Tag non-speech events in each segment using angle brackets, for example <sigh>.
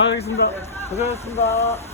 아, 알겠습니다. 고생하셨습니다.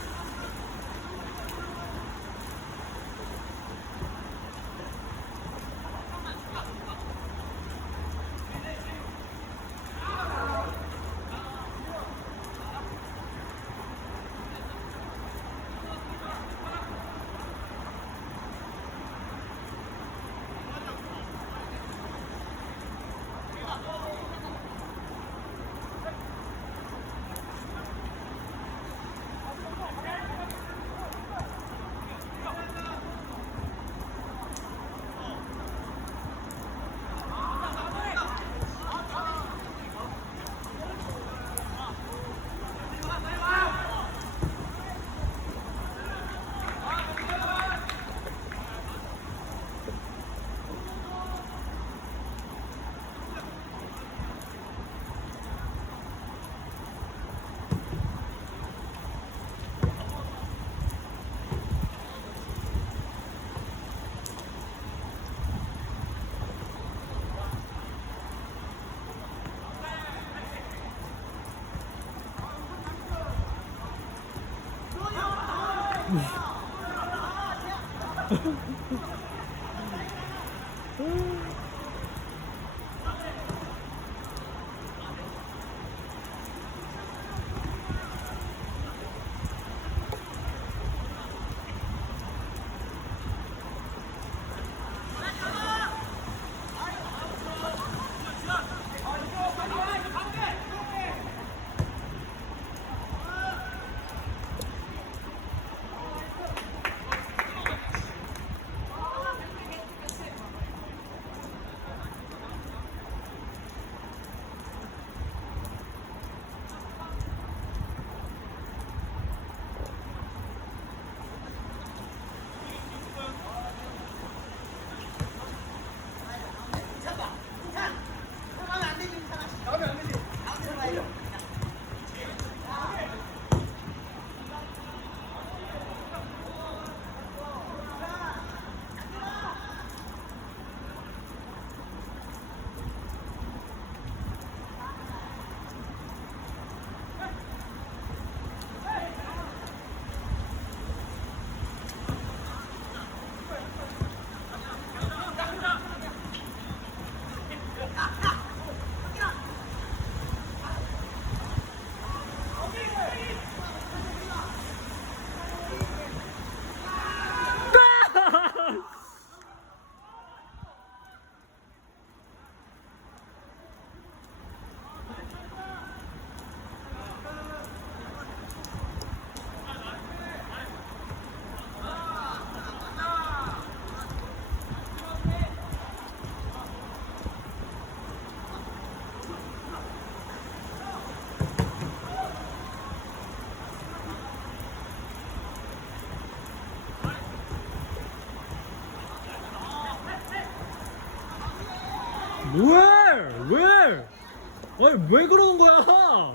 아니 왜 그러는 거야? 아,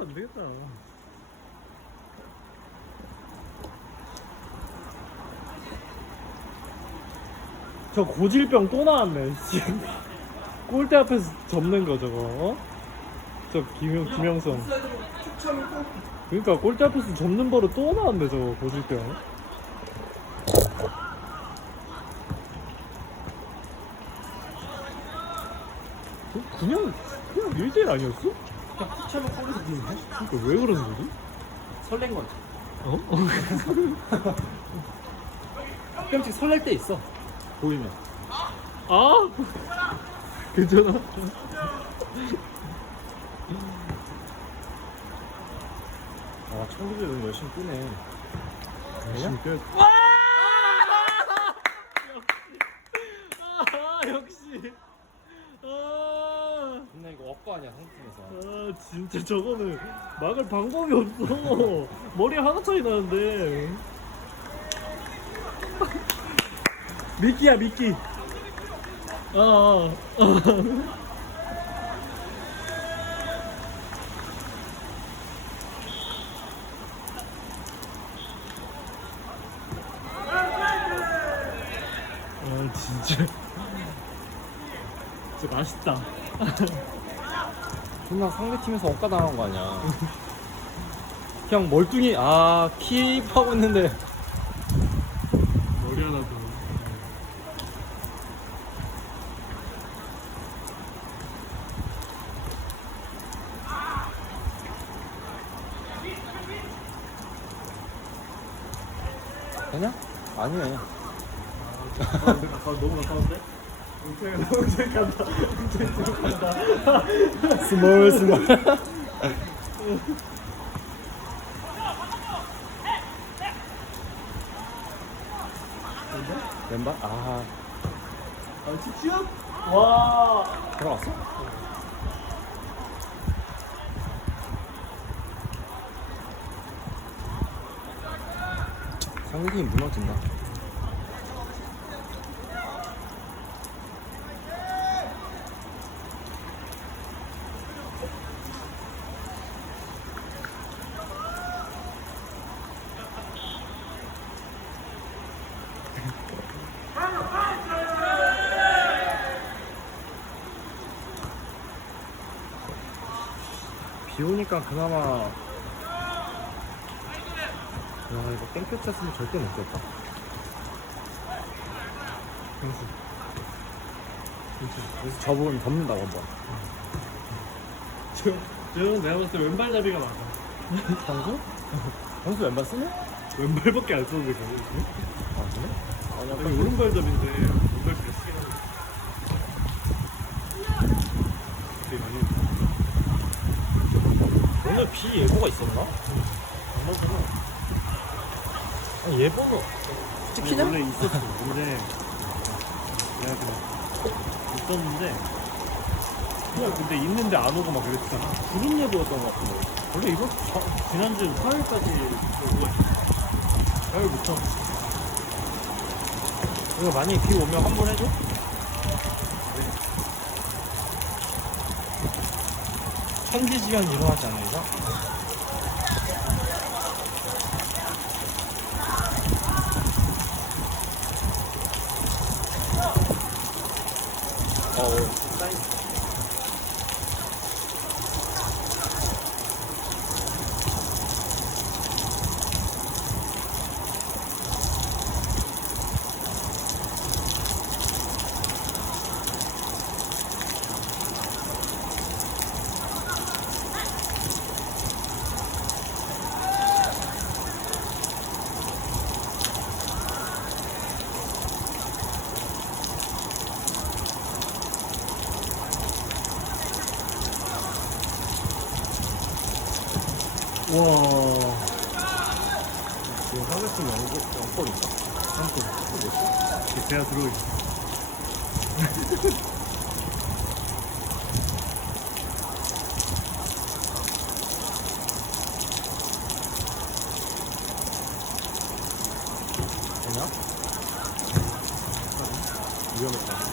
안 되겠다. 저 고질병 또 나왔네. 지금 골대 앞에서 접는 거 저거. 어? 저 김영 김영성. 그러니까 골대 앞에서 접는 버릇 또 나왔네 저거 고질병. 그- 그냥 그냥 1대1 아니었어? 그냥 툭 차면 골이 들리는데? 그러니까 왜 그러는 거지? 설렌 거지. 어? <laughs> 가끔씩 설렐 때 있어. 보이면. 아 괜찮아? 아, 청구들 너무 열심히 뛰네. 열심히 뛰어. <laughs> 아 역시. 아, 이 아니야, 한국 팀에서. 아 진짜 저거는 막을 방법이 없어. <laughs> 머리 하나 차이 나는데. <laughs> 미끼야 미끼. 아. 아. 아 진짜 진짜 맛있다 존 나 상대팀에서 억까 당한 거 아니야. 그냥 멀뚱히 아 킵 하고 있는데 머리 하나 더. 되냐? 아니네. 아, 너무 가까운데? 스몰 스몰. 왼발? 아 아, 슛! 와! 들어갔어? 상대팀 무너진다. 비 오니까 그나마 야 이거 땡볕 쳤으면 절대 못 쳤다 그래서. 그래서 저보면 덮는다고 한번 저, 저는 내가 봤을 때 왼발잡이가 맞아. 선수? <laughs> 선수 왼발 쓰네? 왼발밖에 안 썼는데, 그거. 아 그래? 아니 아니, 오른발잡인데, 왼발 잘 쓰긴 하네. 되게 많이 오늘 비 예보가 있었나? 아니 예보는 찍히냐? 원래 있었어. 근데 내가 그냥 있었는데 그냥 근데 있는데 안 오고 막 그랬잖아. 구름 예보였던 것 같은데 원래 주 자- 지난주 화요일까지 오고 화요일부터 이거 많이 비 오면 환불 해줘? 천지지변 일어나지 않는 이상? 어, 사인. 와 지금 상대팀 영골, 영골인가? 한골 제가 들어오겠어. 되냐? 위험했다.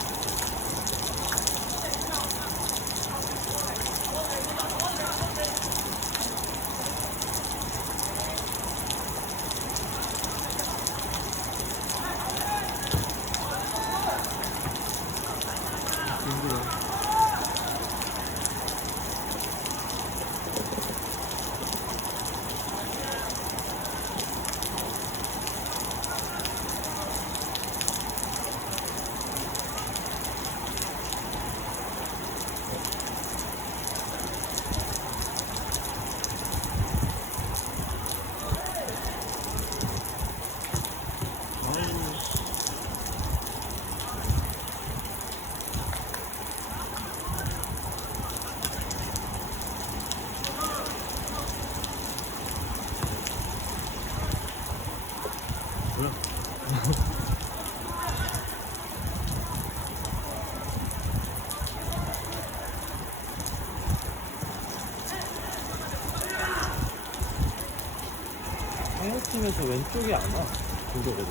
뭐야? 왼쪽에 안 와. 공격 애들.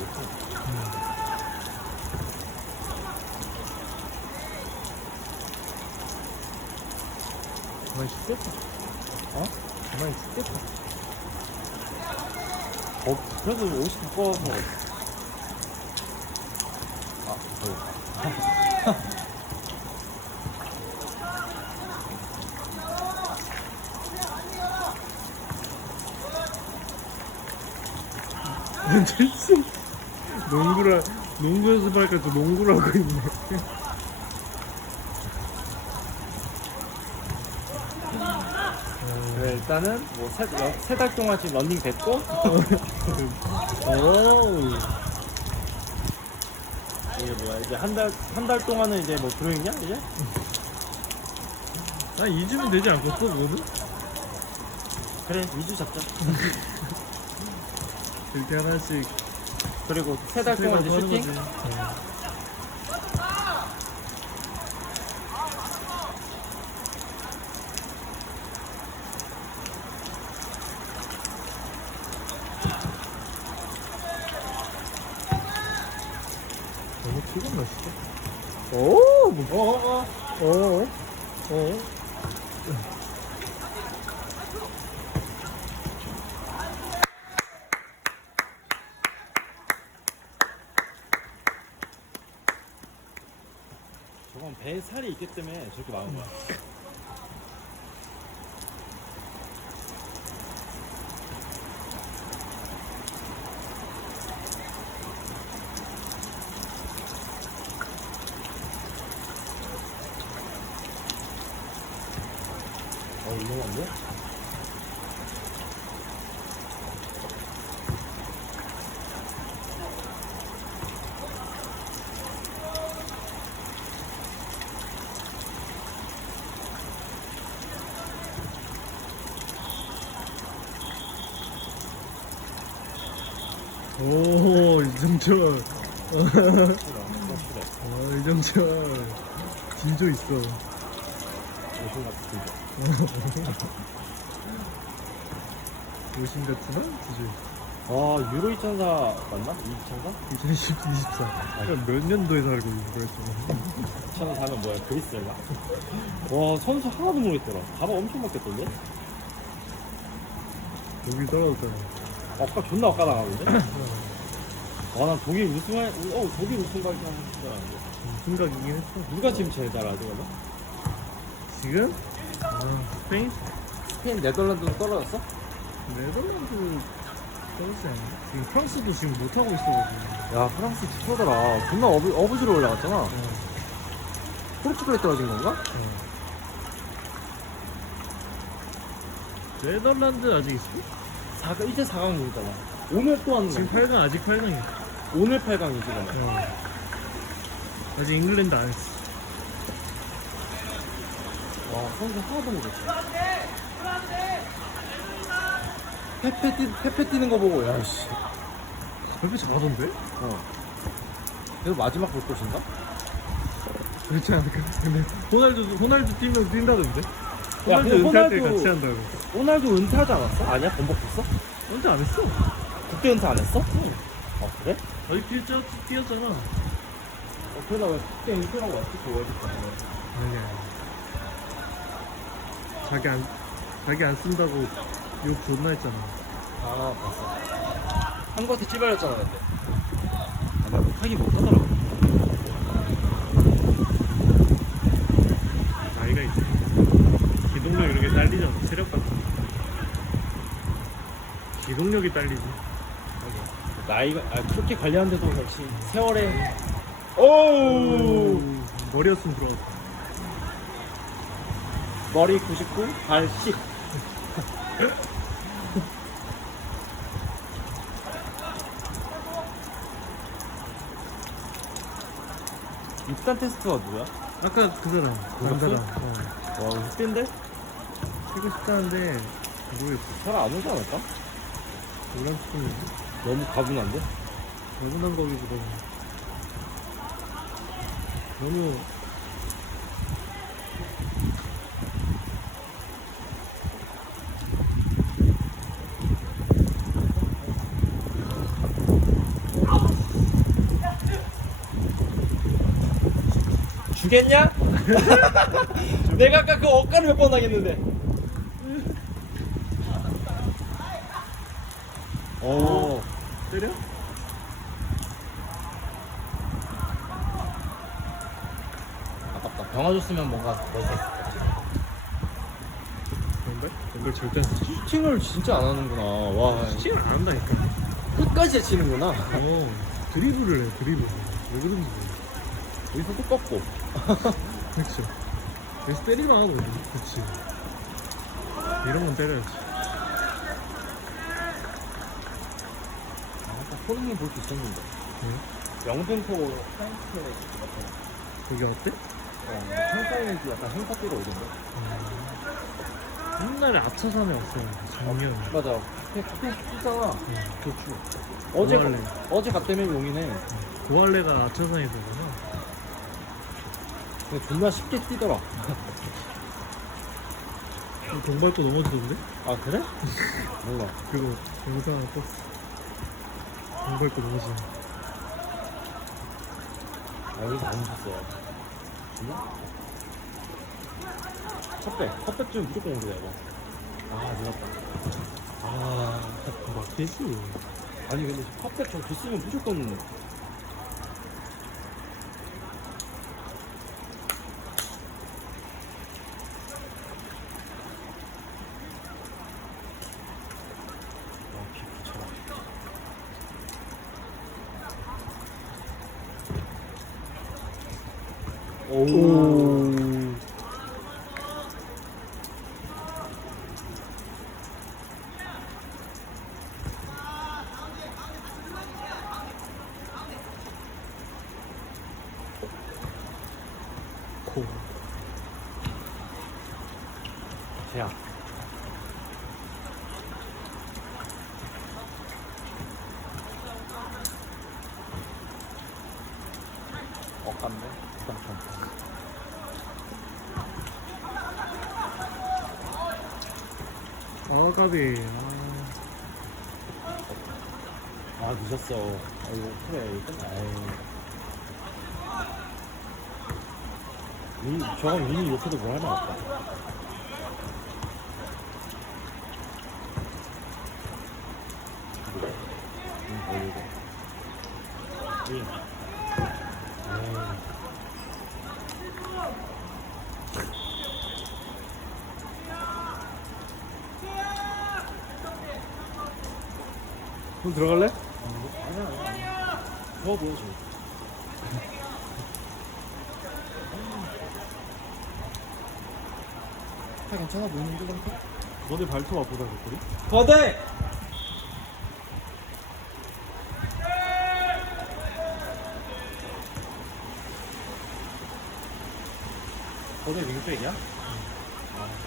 가만히 죽겠다. 어? 가만히 죽겠다. 어, 그래도 옷이 두꺼워서. 아, 저기. 씨. <laughs> 농구라 농구 연습하니까 또 농구를 하고 있네. 그래 일단은 뭐세달 동안 지금 런닝 됐고 <laughs> 오. 이게 뭐야 이제 한 달 한 달 동안은 이제 뭐 들어있냐 이제? 아 2주면 되지 않겠어 그거는? 그래 2주 잡자 <laughs> 이렇게 하나씩 그리고 세 달 동안 이제 하는 슈팅 거지. 어. 너무 피곤 났어. 오, 뭐, 어, 어, 어, 어. 저건 배에 살이 있기 때문에 저렇게 막은 거야 어 유명한데? 오, 이정철. 어, 이정철. 진조 있어. 오신 같으나? <laughs> 진조. 와 유로 2004 맞나? 2004? 2020, 24. 몇 년도에 살고 있는 거였어? 2004면 뭐야 그리스인가? 와 선수 하나도 모르겠더라 가방 엄청 바뀌었던데? 여기 떨어졌잖아. 아까 존나 아까 나가는데? 아난 독일 우승할 어 독일 우승 갈줄 알았는데 생각이긴 했어. 누가 지금 제일 잘하지 그러면? 지금? 아, 스페인? 스페인 네덜란드도 떨어졌어? 네덜란드 떨어지지 않나? 지금 프랑스도 지금 못하고 있어가지고. 야 프랑스 지표더라 존나 어부, 어부지로 올라갔잖아 어, 포르투갈에 떨어진 건가? 어. 네덜란드 아직 있어? 4강, 이제 4강이잖아 오늘 또 하는 지금 거야 8강 아직 8강이야. 오늘 8강이지 그러면 어. 아직 잉글랜드 안 했어. 와 선수 하나도 모르겠어 페페, 뛰, 페페 뛰는 거 보고 야 씨 별표 잘하던데? 어. 이거 마지막 볼 것인가? 그렇지 않을까? 근데 호날두 호날두 뛰면 뛴다던데? 야, 근데 은퇴할 때 같이 한다고. 호날두 은퇴하지 않았어? 아니야? 번복했어? 언제 안 했어? 국대 은퇴 안 했어? 어 그래? 아직 뛰었, 뛰었잖아. 어 그러다 왜 국대 은퇴라고 왔지? 그 월드컵에 아니야. 자기 안 자기 안 쓴다고 욕 존나 했잖아. 아 봤어 한국한테 찌발렸잖아 근데 아, 나 못하기 못하더라고 나이가 있지. 기동력 이런 게 딸리잖아. 체력 같은. 거. 기동력이 딸리지. 나이가 아 그렇게 관리하는데도 역시 세월에 오 머리였으면 들어갔다. 머리 99, 발 10. <laughs> 입단 테스트가 누구야? 아까 그 사람 남자가 어, 와, 흑대인데? 뛰고 싶다는데 모르겠어. 잘안 오지 않을까? 스푼이 너무 가분한데? 가분한 거기보다 너무 주겠냐? <laughs> 내가 아까 그 억가를 몇 번 하겠는데. 오. 때려? 아깝다. 병아 줬으면 뭔가 멋있었을 그런데? 이걸 절대 안 쓰지. 슈팅을 진짜 안 하는구나. 와. 슈팅을 안 한다니까. 끝까지 끝까지 치는구나. 어 드리블을 해 드리블 왜 그런지 모르겠어 여기서 또 꺾고. <laughs> 그렇죠 여기서 때리만 하고 그렇지 이런 건 때려야지 아, 아까 소름이 볼 수 있었는데. 영등포 프랑스 거기 어때? 어, 한사이즈 약간 행사대로 오던데. 옛날에 앞차산에 왔었는데 작년 맞아. 그냥 카페 쓰잖아. 그렇죠 어제. 가- 어제 갔다며 용이네. 고할래가 앞차산에서잖아 근데 존나 쉽게 뛰더라. 돈 밟고 넘어지던데? 아 그래? 몰라. 그거 영상 하나 떴어 돈 밟고 넘어지는 아 여기서 안 줬어. 첫배, 첫배쯤 무조건 오르야 이거. 아 늦었다. 아 맞겠지 아니 근데 컵백 저 줬으면 무조건 아, 비 붙여라. 오. 코 제야. 어깝네. 깜짝. 아 까비 아 늦었어. 아이고 그래 끝나. 에이. 윈 저건 윈이 욕해도 뭐할 말 없다. 에이. 그럼 들어갈래? 좋아 보여줘. 다 괜찮아 보이는데 그렇게? 너네 발톱 아프다 그랬더니? 거대! 거대 윙백이야?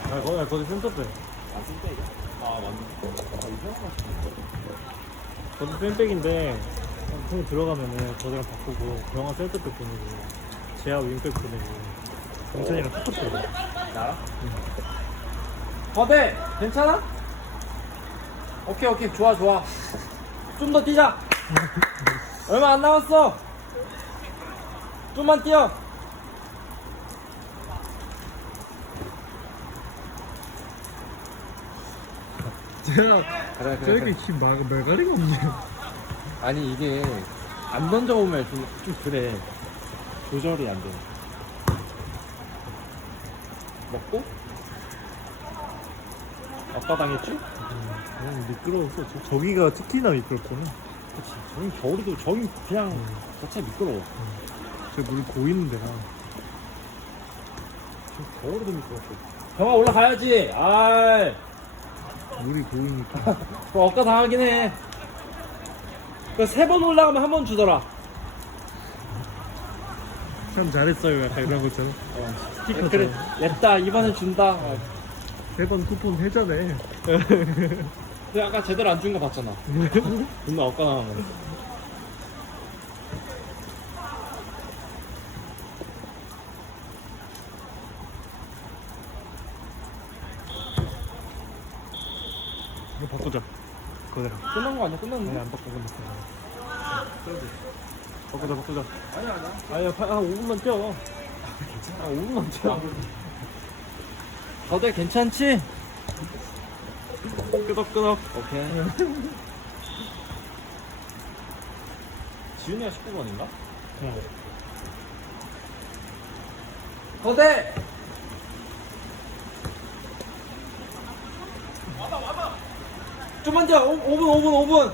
아 거기 거기 센터백 아, 윙백이야? 아, 맞네. 아, 이상한 거 거기 센백인데 형 들어가면은 거기랑 바꾸고 병원 센터백 보내고 제아 윙백 보내고 경찬이랑 탁탁 보내고 나랑? 거대! 괜찮아? 오케이, 오케이. 좋아, 좋아. 좀 더 뛰자! 얼마 안 남았어! 좀만 뛰어! 제아 그래, 저렇게 힘 말, 말가리가 없네 아니 이게 안 던져보면 좀, 좀 그래. 조절이 안 돼. 먹고? 아까 당했지? 음, 미끄러웠어 저, 저기가 특히나 미끄럽구나. 그치. 저기 겨울에도 저기 그냥 음. 자체 미끄러워. 저물 고이는 데라. 저 겨울에도 미끄럽고. 경아 올라가야지. 아이. 물이 고이니까. <laughs> 그거 아까 당하긴 해 세 번 올라가면 한 번 주더라. 참 잘했어요 약간 이런 것처럼. 어. 스티커처럼. 그래 냈다 이번엔 준다. 어. 세번 쿠폰 해자네 근데 <laughs> 아까 제대로 안 준 거 봤잖아. <laughs> 존나 엇가당한 거 바꾸자 그거랑 끝난 거 아니야? 끝났는데? 아니 안 바꾸자 바꾸자 아니야 아니야 아니야 파- 한 5분만 뛰어 아 5분만 뛰어 거대 괜찮지? 끄덕끄덕 오케이 지훈이가 19번인가? 어. 거대! 좀만 더! 5, 분 5분 5분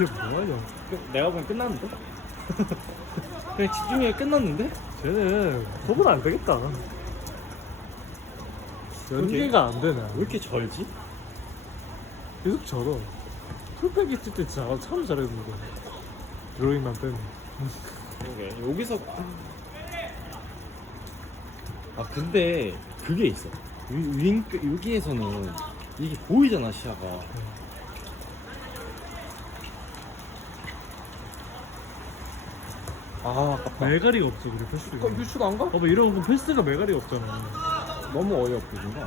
쟤 뭐하냐 끝- 내가 보기엔 끝났는데? <laughs> 그냥 집중력이 끝났는데? 쟤는 저보다 안 되겠다. 연계가 안 되네. 왜 이렇게 절지? 계속 저러 풀백 있을 때 진짜 참 잘했는데 드로잉만 빼면. 그러게 여기서 아 근데 그게 있어. 위, 윙 여기에서는 이게 보이잖아 시야가 아 아깝다. 메가리가 없어 그래 패스가. 이거 유추도 안 가? 봐봐 이런 거 패스가 메가리가 없잖아. 너무 어이없게 준거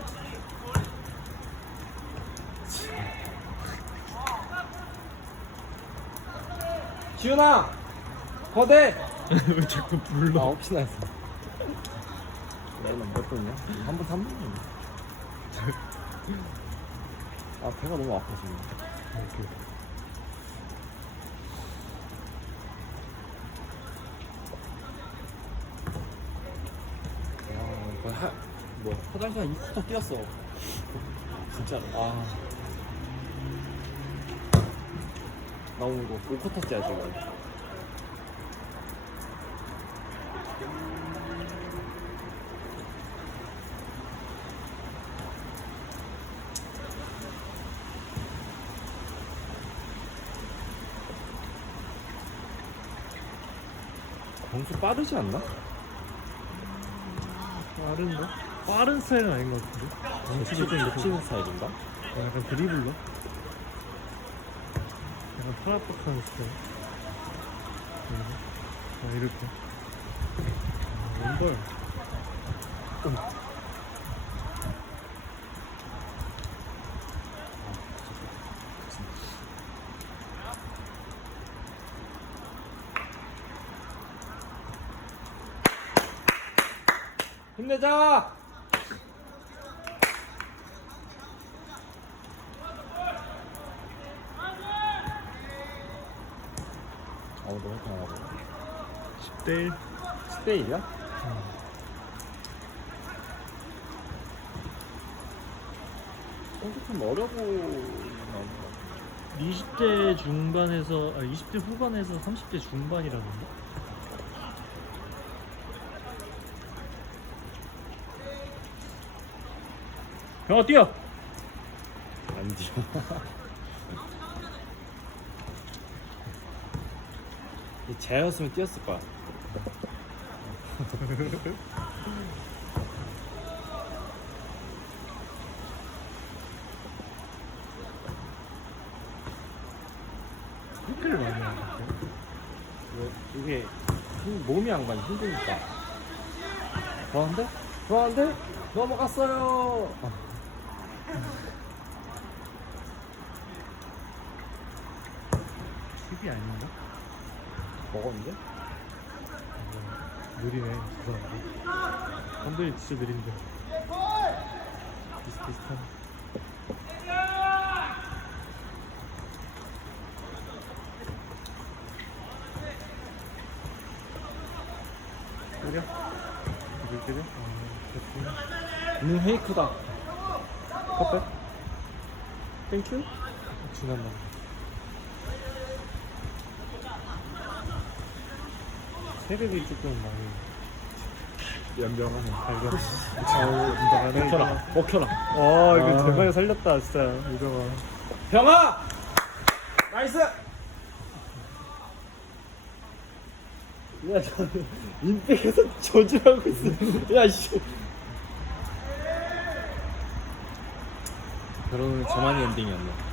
지훈아 거대! <laughs> 왜 자꾸 아 불러? 혹시나 했어 얘는 몇 분이야? 한분 3분이야 아 배가 너무 아파 지금 이렇게 아, 거의 하, 뭐 화장실 한 2쿼터 뛰었어 진짜로 아. 나 오늘 이거 5쿼터째야 지금 점수 빠르지 않나? 빠른가? 빠른 스타일은 아닌 것 같은데? 덩치가 좀 이렇게 치는 스타일인가? 어, 약간 드리블러? 약간 파라떡한 스타일? 아 이렇게. 아, 왼발. 힘내자! 너무 강하다 10대1 10대 1이야? 좀 어려고 나온 거 같아 20대 중반에서 아 20대 후반에서 30대 중반이라는데 병아 뛰어! 안 뛰어 <laughs> 이 쟤였으면 뛰었을 거야 태클을 많이 하는데 왜 이게 힘- 몸이 안 가니 힘드니까 좋아한데? 좋아한데? 넘어갔어요 팁이 아닌가? 먹었는데? 느리네 죄송합니다 감독이 진짜 느린데 비슷비슷한 때려? 이걸 때려? 아음 헤이크다 컵백? 땡큐? 지난번 세력이 조금 많이 연병하네 발견 아우 먹혀라 먹혀라 아 이거 아. 대박에 살렸다 진짜 이거 병아! 나이스! 야, 저 인백에서 저주하고 있어. 야, 씨. 결혼은 저만의 엔딩이었네.